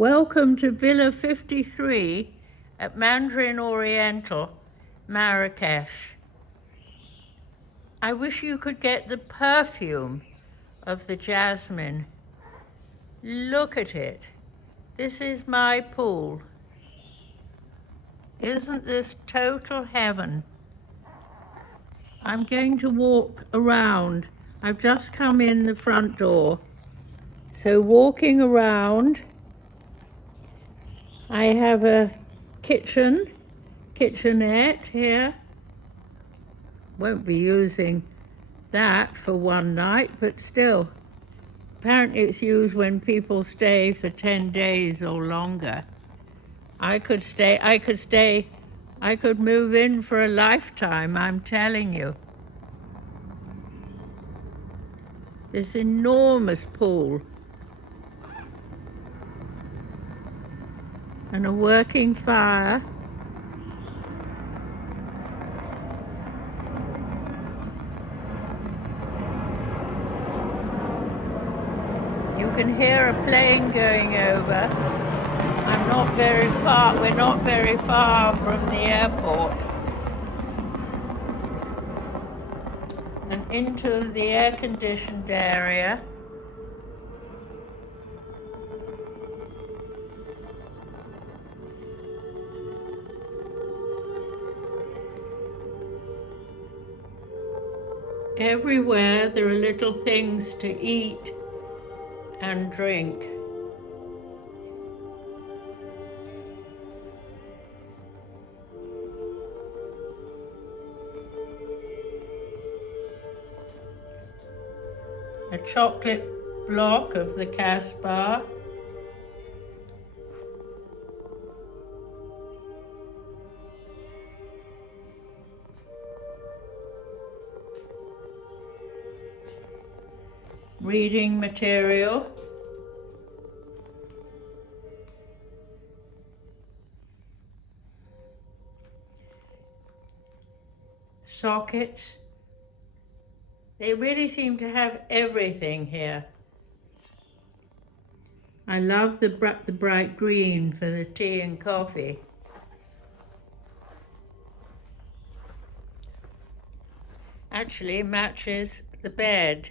Welcome to Villa 53 at Mandarin Oriental, Marrakech. I wish you could get the perfume of the jasmine. Look at it. This is my pool. Isn't this total heaven? I'm going to walk around. I've just come in the front door. So walking around, I have a kitchenette here. Won't be using that for one night, but still. Apparently it's used when people stay for 10 days or longer. I could move in for a lifetime, I'm telling you. This enormous pool. And a working fire. You can hear a plane going over. We're not very far from the airport. And into the air-conditioned area. Everywhere there are little things to eat and drink. A chocolate block of the Casbah. Reading material. Sockets. They really seem to have everything here. I love the bright green for the tea and coffee. Actually matches the bed.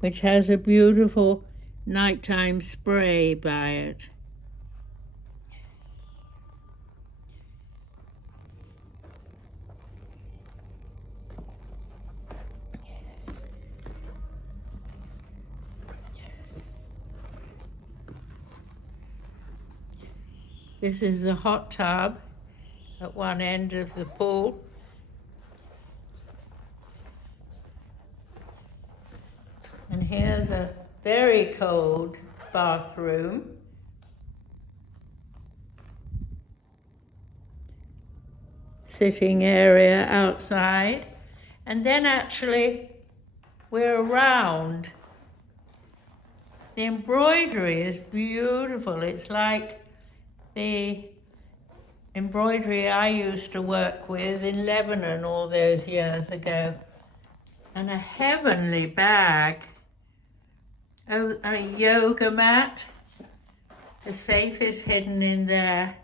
Which has a beautiful nighttime spray by it. This is a hot tub at one end of the pool. And here's a very cold bathroom. Sitting area outside. And then actually we're around. The embroidery is beautiful. It's like the embroidery I used to work with in Lebanon all those years ago. And a heavenly bag. Oh, a yoga mat. The safe is hidden in there.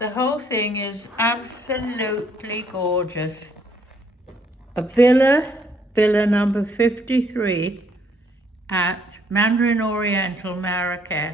The whole thing is absolutely gorgeous. A villa number 53 at Mandarin Oriental, Marrakech.